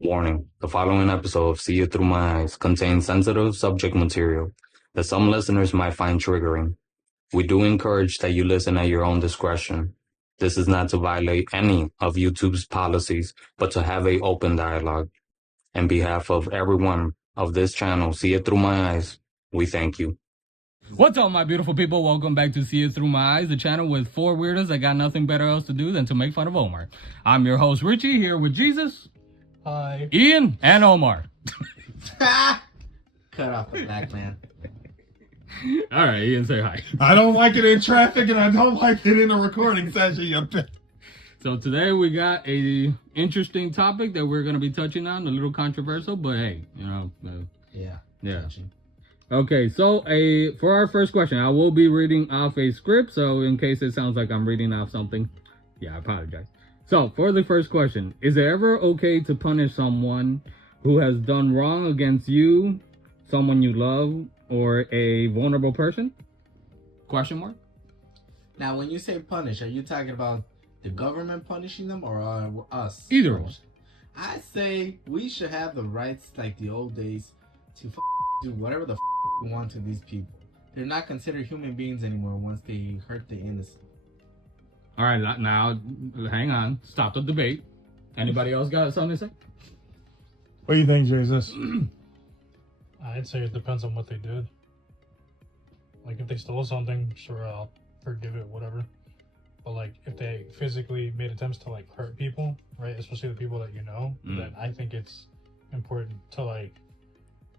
Warning: the following episode of See It Through My Eyes contains sensitive subject material that some listeners might find triggering. We do encourage that you listen at your own discretion. This is not to violate any of YouTube's policies, but to have an open dialogue. On behalf of everyone of this channel, See It Through My Eyes, we thank you. What's up, my beautiful people? Welcome back to See It Through My Eyes, the channel with four weirdos that got nothing better else to do than to make fun of Omar. I'm your host, Richie, here with Jesus. Hi. Ian, and Omar. Cut off the black man. All right, Ian, say hi. I don't like it in traffic and I don't like it in a recording session. So today we got a interesting topic that we're going to be touching on, a little controversial, but hey, Yeah. Okay, so for our first question, I will be reading off a script, so in case it sounds like I'm reading off something, yeah, I apologize. So, for the first question, is it ever okay to punish someone who has done wrong against you, someone you love, or a vulnerable person? Question mark? Now, when you say punish, are you talking about the government punishing them or us? Either one. I say we should have the rights, like the old days, to do whatever the we want to these people. They're not considered human beings anymore once they hurt the innocent. All right, now, hang on. Stop the debate. Anybody else got something to say? What do you think, Jesus? I'd say it depends on what they did. Like, if they stole something, sure, I'll forgive it, whatever. But, like, if they physically made attempts to, like, hurt people, right, especially the people that you know, then I think it's important to, like,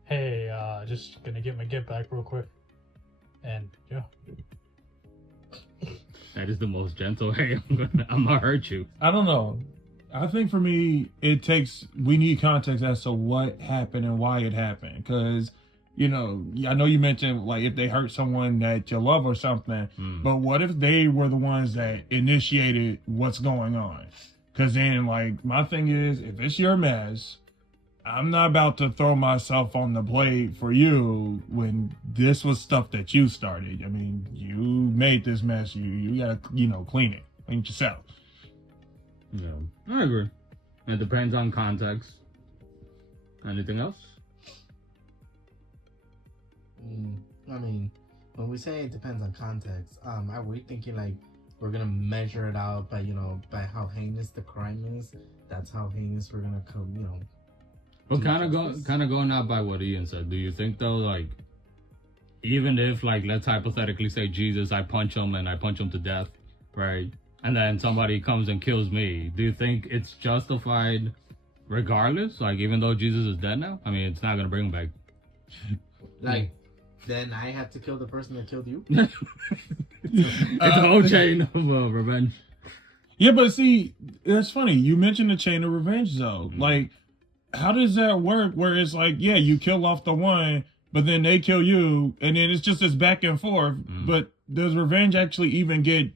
hey, just gonna get my get back real quick. And, yeah. That is the most gentle, hey, I'm gonna hurt you. I don't know. I think for me, we need context as to what happened and why it happened. Because, I know you mentioned, like, if they hurt someone that you love or something, but what if they were the ones that initiated what's going on? Because then, like, my thing is, if it's your mess, I'm not about to throw myself on the blade for you when this was stuff that you started. I mean, you made this mess. You gotta, clean it yourself. Yeah, I agree. It depends on context. Anything else? I mean, when we say it depends on context, are we thinking like we're gonna measure it out by by how heinous the crime is? That's how heinous we're gonna come, Well, kind of going out by what Ian said. Do you think though, like, even if, like, let's hypothetically say Jesus, I punch him to death, right? And then somebody comes and kills me. Do you think it's justified regardless? Like, even though Jesus is dead now? I mean, it's not gonna bring him back. Like, then I have to kill the person that killed you? It's a whole chain of revenge. Yeah, but see, that's funny. You mentioned the chain of revenge, though. Like, how does that work? Where it's like, yeah, you kill off the one, but then they kill you, and then it's just this back and forth. But does revenge actually even get,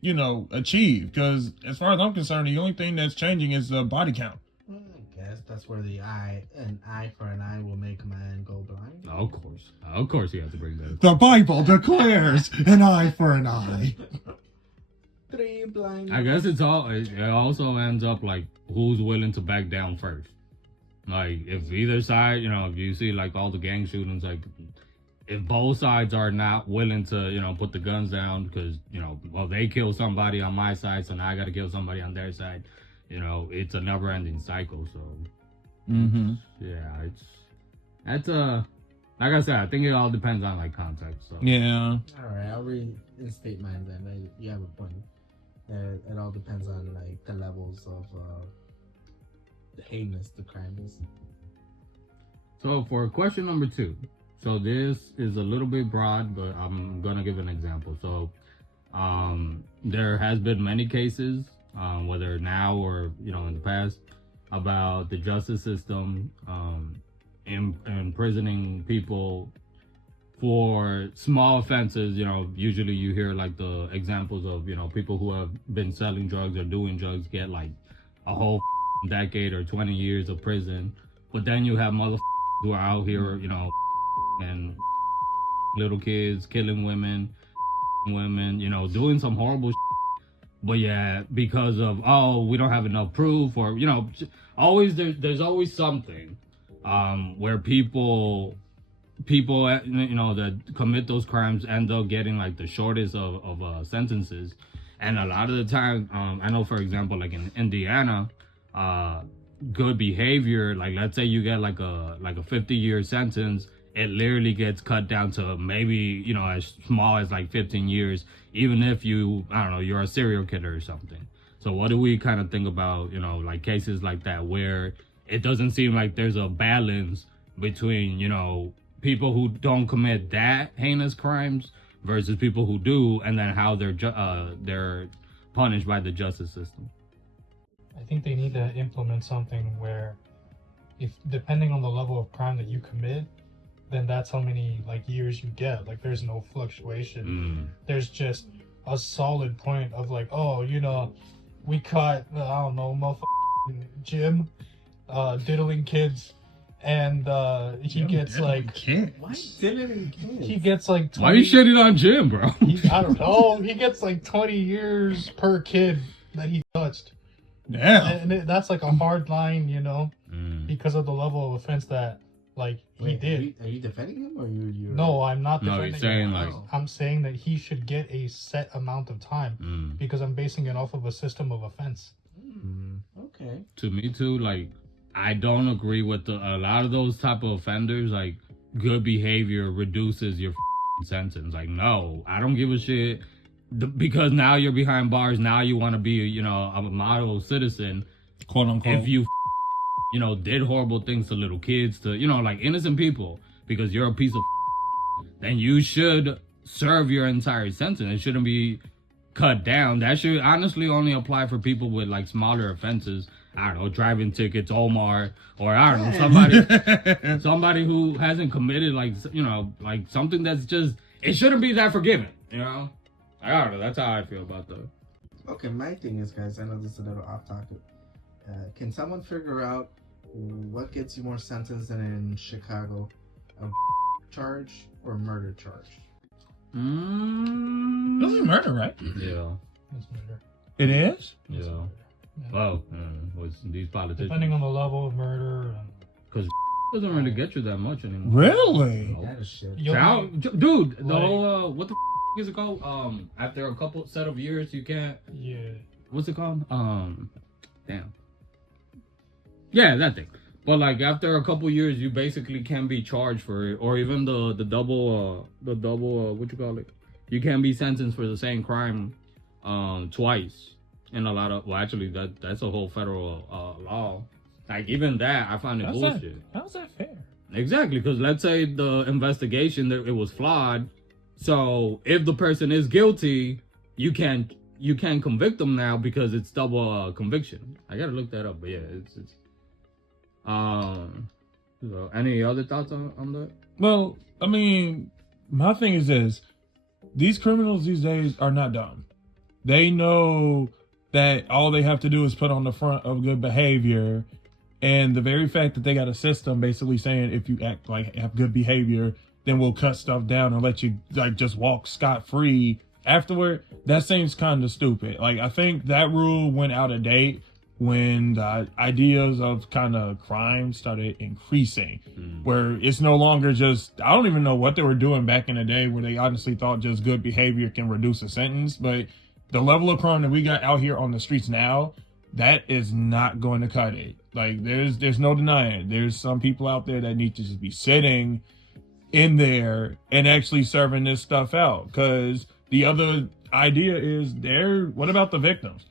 achieved? Because as far as I'm concerned, the only thing that's changing is the body count. I guess that's where an eye for an eye will make a man go blind. Of course you have to bring that up. The Bible declares an eye for an eye. 3 blind. I guess it also ends up like who's willing to back down first. Like, if either side, if you see like all the gang shootings, like if both sides are not willing to, put the guns down because, well, they kill somebody on my side, so now I got to kill somebody on their side. It's a never ending cycle. So, yeah, that's like I said, I think it all depends on like context. So. Yeah. All right, I'll reinstate mine then. You have a point. It all depends on like the levels of the heinous the crime is. So for question number 2, so this is a little bit broad, but I'm gonna give an example. So there has been many cases, whether now or in the past, about the justice system imprisoning people for small offenses. Usually you hear like the examples of people who have been selling drugs or doing drugs get like a whole decade or 20 years of prison, but then you have motherfuckers who are out here, and little kids killing women, doing some horrible But yeah, because of we don't have enough proof, or always there's always something where people that commit those crimes end up getting like the shortest of sentences. And a lot of the time, I know, for example, like in Indiana, good behavior, like let's say you get like a 50-year sentence, it literally gets cut down to maybe as small as like 15 years, even if you're a serial killer or something. So what do we kind of think about like cases like that, where it doesn't seem like there's a balance between people who don't commit that heinous crimes versus people who do, and then how they're punished by the justice system? I think they need to implement something where, if depending on the level of crime that you commit, then that's how many like years you get. Like there's no fluctuation. There's just a solid point of like, we caught motherfucking Jim diddling kids, and he gets like Why diddling kids? he gets like 20, Why are you shitting on Jim, bro? I don't know. He gets like 20 years per kid that he touched. Damn. And that's like a hard line, because of the level of offense that he did. Are you defending him, or you? No, I'm not defending he's saying him. I'm saying that he should get a set amount of time because I'm basing it off of a system of offense. Okay. To me too, like I don't agree with a lot of those type of offenders. Like good behavior reduces your sentence. Like no, I don't give a shit. Because now you're behind bars, now you want to be, a model citizen, quote unquote. If you, did horrible things to little kids, to, like innocent people, because you're a piece of, then you should serve your entire sentence. It shouldn't be cut down. That should honestly only apply for people with like smaller offenses. I don't know, driving tickets, Omar, or I don't know, somebody who hasn't committed like something that's just, it shouldn't be that forgiving, I don't know. That's how I feel about that. Okay, my thing is, guys, I know this is a little off topic. Can someone figure out what gets you more sentenced than in Chicago? A charge or murder charge? This is murder, right? Yeah. It's murder. It is? Yeah. Yeah. Well, with these politicians. Depending on the level of murder. Because doesn't really get you that much anymore. Really? That is shit. Dude, the whole, what the is it called? After a couple set of years, you can't. Yeah. What's it called? Damn. Yeah, that thing. But like after a couple years, you basically can't be charged for it, or even the double what you call it? You can't be sentenced for the same crime, twice. In a lot of actually that's a whole federal law. Like even that, I find it bullshit. How's that fair? Exactly, because let's say the investigation it was flawed. So if the person is guilty, you can't convict them now because it's double conviction. I gotta look that up, but yeah, it's so any other thoughts on that? Well, I mean, my thing is this: these criminals these days are not dumb. They know that all they have to do is put on the front of good behavior, and the very fact that they got a system basically saying if you act like have good behavior, then we'll cut stuff down and let you like just walk scot-free afterward, that seems kind of stupid. Like I think that rule went out of date when the ideas of kind of crime started increasing, where it's no longer just, I don't even know what they were doing back in the day where they honestly thought just good behavior can reduce a sentence, but the level of crime that we got out here on the streets now, that is not going to cut it. Like there's no denying, there's some people out there that need to just be sitting in there and actually serving this stuff out, because the other idea is what about the victims?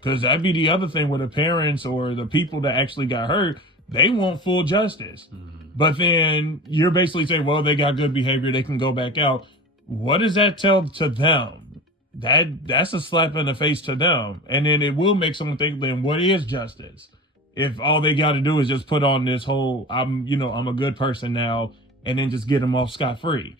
Because that'd be the other thing where the parents or the people that actually got hurt, they want full justice. But then you're basically saying, well, they got good behavior, they can go back out. What does that tell to them? That's a slap in the face to them. And then it will make someone think, then what is justice? If all they got to do is just put on this whole, I'm a good person now, and then just get them off scot-free.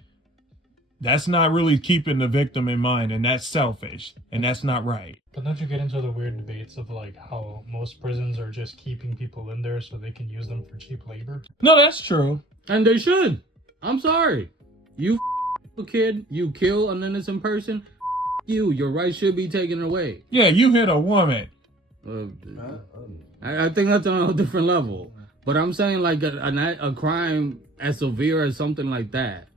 That's not really keeping the victim in mind, and that's selfish, and that's not right. But don't you get into the weird debates of like how most prisons are just keeping people in there so they can use them for cheap labor? No, that's true. And they should. I'm sorry. You a kid, you kill an innocent person, you. Your rights should be taken away. Yeah, you hit a woman. I think that's on a different level. But I'm saying like a crime as severe as something like that.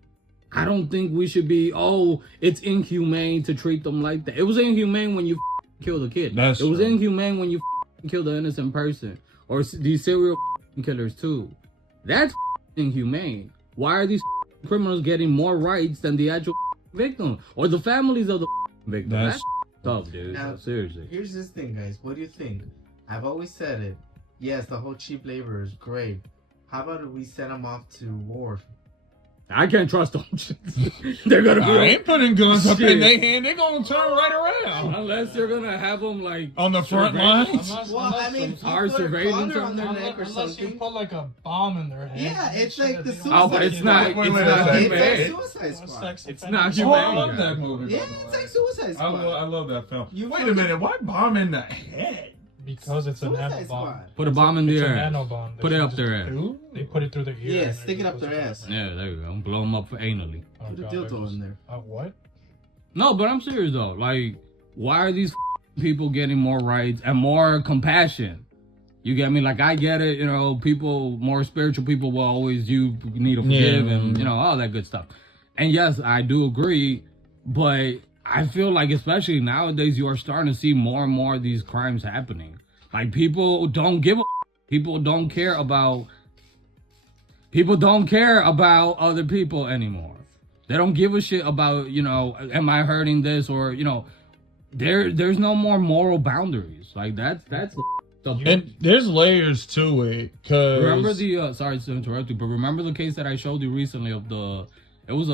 I don't think we should be, it's inhumane to treat them like that. It was inhumane when you killed a kid. It was inhumane when you killed an innocent person. Or these serial killers too. That's inhumane. Why are these criminals getting more rights than the actual victim? Or the families of the victim? That's tough, dude. Now, seriously. Here's this thing, guys. What do you think? I've always said it. Yes, the whole cheap labor is great. How about if we send them off to war? I can't trust them. They're gonna be. I ain't putting guns up in their hand. They're gonna turn right around. Unless you're gonna have them like on the front lines. Well, I mean, hard surveillance on their neck or unless something. you put like a bomb in their head. Yeah, it's like the suicide. Oh, but it's not. It's not humane. It's like Suicide Squad. It's not Oh, I humane. love that movie. Yeah, it's like Suicide Squad. I love that film. Wait a minute, why bomb in the head? Because it's a Suicide nano Squad. bomb. Put a bomb in It's the a air. nano bomb. Put it up their ass. They put it through their ear. Yeah, and stick it up their ass. Yeah, there you go. Blow them up for anally. Oh, Put a God, dildo in there. What? No, but I'm serious though. Like, why are these people getting more rights and more compassion? You get me? Like, I get it. You know, people, more spiritual people will always you need to forgive and you know all that good stuff. And yes, I do agree, but I feel like especially nowadays you are starting to see more and more of these crimes happening. Like, people don't give a people don't care about other people anymore. They don't give a shit about, you know, am I hurting this, or, you know, there's no more moral boundaries. Like, that's the And there's layers to it, cause remember the sorry to interrupt you, but remember the case that I showed you recently of it was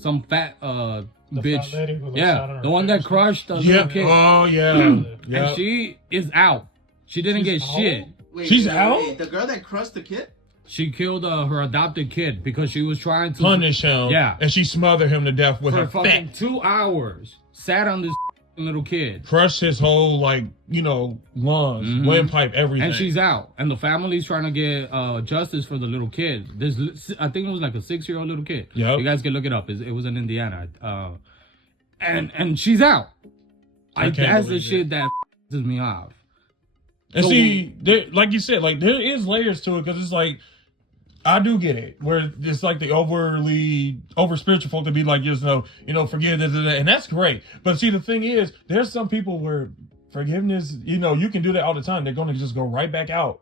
some fat bitch, fat lady who the one that crushed the little kid. Oh yeah, And she is out. She didn't get shit. Wait, She's out? The girl that crushed the kid? She killed her adopted kid because she was trying to punish him. Yeah, and she smothered him to death with for her fucking fat. 2 hours. Sat on this little kid, crushed his whole lungs, windpipe, everything. and she's out. And the family's trying to get justice for the little kid. I think it was like a 6-year-old little kid. Yeah, you guys can look it up. It was in Indiana. And she's out. That's the shit that pisses me off. And see, like you said, like there is layers to it, because it's like, I do get it, where it's like the over spiritual folk to be like, just forgive this and that, and that's great. But see, the thing is, there's some people where forgiveness, you can do that all the time. They're gonna just go right back out,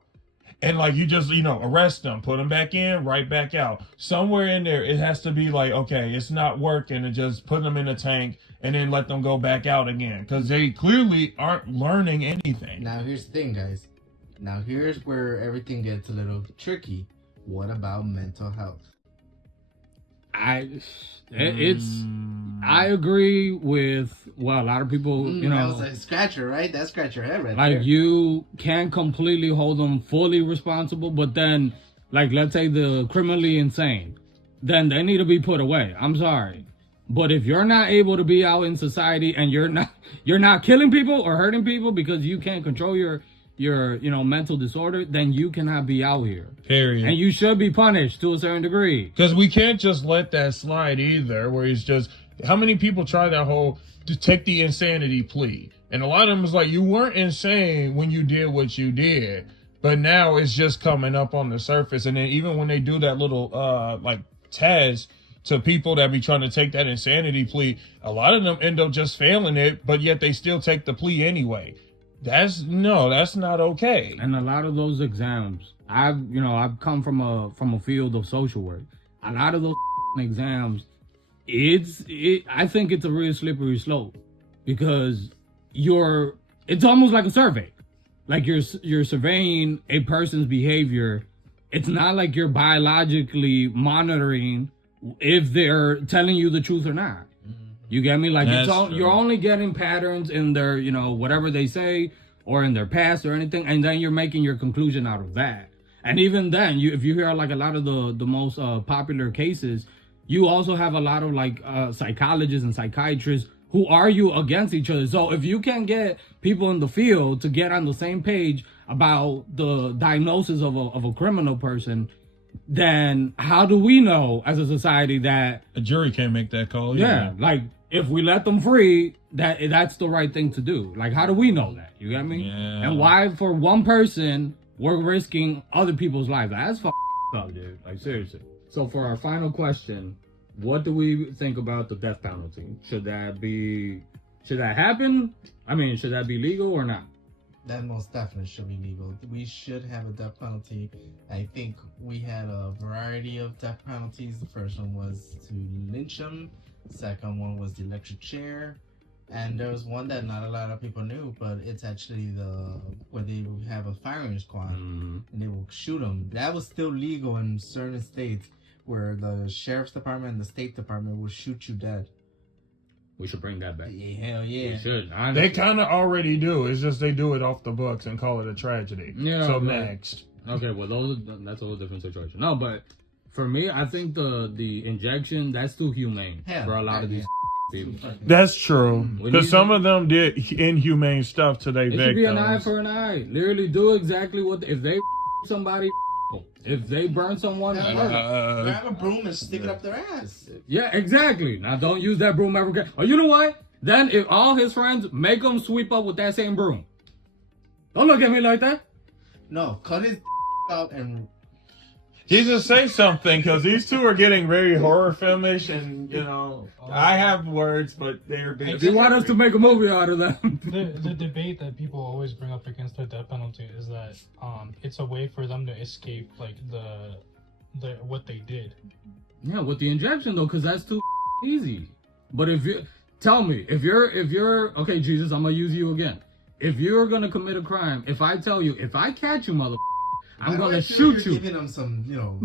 and like you just arrest them, put them back in, right back out. Somewhere in there, it has to be like, okay, it's not working, and just put them in a tank and then let them go back out again, because they clearly aren't learning anything. Now here's the thing, guys. Now here's where everything gets a little tricky. What about mental health? I agree with a lot of people. That was a scratcher, right? That scratch your head right like there. You can't completely hold them fully responsible, but then, like, let's say the criminally insane, then they need to be put away. I'm sorry, but if you're not able to be out in society and you're not killing people or hurting people because you can't control your mental disorder, then you cannot be out here. Period. And you should be punished to a certain degree. Because we can't just let that slide either, where it's just, how many people try that whole, to take the insanity plea? And a lot of them is like, you weren't insane when you did what you did, but now it's just coming up on the surface. And then even when they do that little, test to people that be trying to take that insanity plea, a lot of them end up just failing it, but yet they still take the plea anyway. That's not okay. And a lot of those exams, I've come from a field of social work. A lot of those exams, I think it's a real slippery slope, because it's almost like a survey. Like you're surveying a person's behavior. It's not like you're biologically monitoring if they're telling you the truth or not. You get me? Like, you're only getting patterns in their, whatever they say, or in their past or anything, and then you're making your conclusion out of that. And even then, if you hear like a lot of the most popular cases, you also have a lot of like psychologists and psychiatrists who argue against each other. So if you can get people in the field to get on the same page about the diagnosis of a criminal person, then how do we know as a society that a jury can't make that call? Yeah, like if we let them free, that's the right thing to do. Like, how do we know that? You get me? Yeah. And why for one person we're risking other people's lives? That's fucked up, dude. Like, seriously. So for our final question, what do we think about the death penalty? Should that happen? I mean, should that be legal or not? That most definitely should be legal. We should have a death penalty. I think we had a variety of death penalties. The first one was to lynch him. Second one was the electric chair. And there was one that not a lot of people knew, but it's actually where they will have a firing squad and they will shoot them. That was still legal in certain states where the sheriff's department and the state department will shoot you dead. We should bring that back. Yeah, hell yeah. We should. They kind of already do. It's just they do it off the books and call it a tragedy. Yeah. So Okay. next. Okay, well, that's a whole different situation. No, but for me, I think the injection, that's too humane for a lot of these people. That's true. We Because need some to- of them did inhumane stuff to their It victims. should be an eye for an eye. Literally do exactly what, if they somebody, if they burn someone, Grab a broom and stick it up their ass. yeah, exactly. Now don't use that broom ever again. Oh, you know what? Then if all his friends make him sweep up with that same broom. Don't look at me like that. No, cut his out and Jesus, say something, because these two are getting very horror filmish, and I have words, but they're. If you want us to make a movie out of them, The debate that people always bring up against the death penalty is that it's a way for them to escape like the what they did. yeah, with the injection though, because that's too easy. But if you tell me, if you're okay, Jesus, I'm gonna use you again. If you're gonna commit a crime, if I tell you, if I catch you, mother, I'm gonna shoot you. You're giving them some,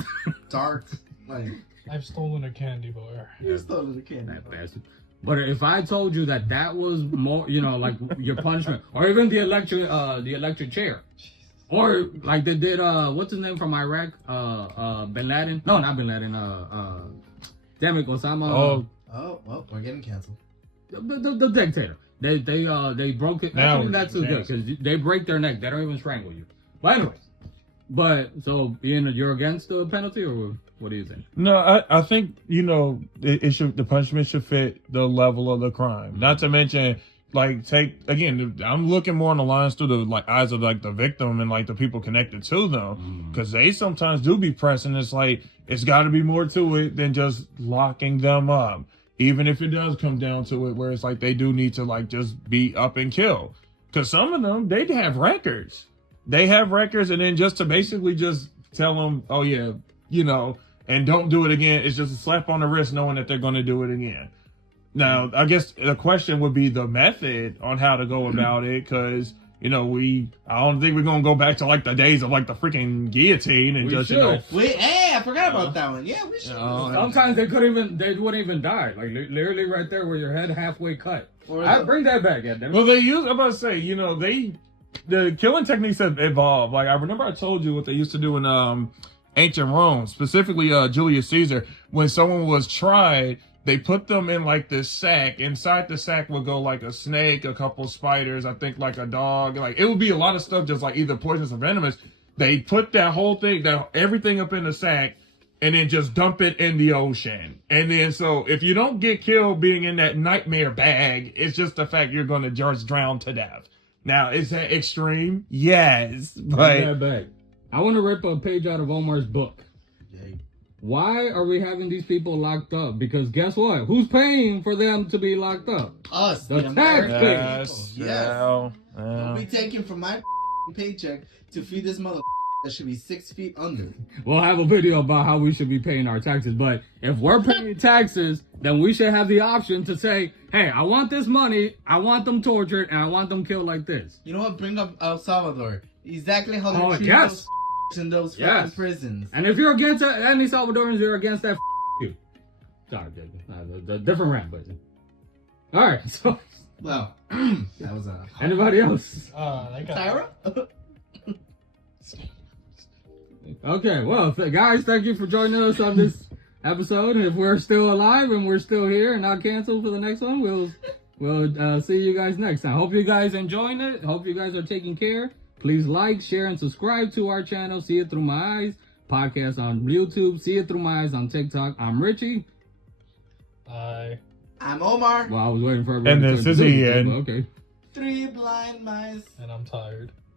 dark, like I've stolen a candy bar. you're stolen the candy. That bastard. But if I told you that was more, like your punishment, or even the electric chair, or like they did, what's his name from Iraq, Bin Laden? No, not Bin Laden. Damn it, Osama. Oh, well, we're getting canceled. The dictator. They broke it. Now Actually, we're that's too good getting because they break their neck. They don't even strangle you. But anyways, so you're against the penalty, or what do you think? No, I think it should, the punishment should fit the level of the crime. Not to mention, like, I'm looking more on the lines through the eyes of the victim and the people connected to them, because they sometimes do be pressing. It's like it's got to be more to it than just locking them up. Even if it does come down to it, where it's like they do need to just beat up and kill, because some of them they have records. They have records, and then just to basically just tell them, oh yeah, and don't do it again. It's just a slap on the wrist knowing that they're going to do it again. Now, I guess the question would be the method on how to go about it, because I don't think we're going to go back to the days of the freaking guillotine and We just should. Hey, I forgot about that one. Yeah, we should. Sometimes they wouldn't even die. Like literally right there where your head halfway cut. I bring that back, goddamn. Well, I'm about to say, the killing techniques have evolved. I remember I told you what they used to do in ancient Rome, specifically Julius Caesar. When someone was tried, they put them in this sack. Inside the sack would go a snake, a couple spiders, I think a dog. It would be a lot of stuff, just either poisonous or venomous. They put that whole thing, everything up in the sack, and then just dump it in the ocean. And then so if you don't get killed being in that nightmare bag, it's just the fact you're going to just drown to death. Now, is that extreme? Yes, but Bring that back. I want to rip a page out of Omar's book. Why are we having these people locked up? Because guess what? Who's paying for them to be locked up? Us, The American taxpayers. people. Yes. Don't be taking from my paycheck to feed this mother that should be 6 feet under. We'll have a video about how we should be paying our taxes. But if we're paying taxes, then we should have the option to say, hey, I want this money, I want them tortured, and I want them killed like this. You know what? Bring up El Salvador. Exactly how Oh, they treat yes. those in those Yes. fucking prisons. And if you're against any Salvadorans, you're against that you. Sorry, the different rant, but all right. So, Well, that was anybody else? I got Tyra? Okay, well, guys, thank you for joining us on this episode. If we're still alive and we're still here and not canceled for the next one, we'll see you guys next time. Hope you guys enjoying it. Hope you guys are taking care. Please like, share, and subscribe to our channel, See It Through My Eyes podcast on YouTube, See It Through My Eyes on TikTok. I'm Richie. I I'm Omar. Well, I was waiting for everyone And to this turn is to Ian. but okay. 3 blind mice. And I'm tired.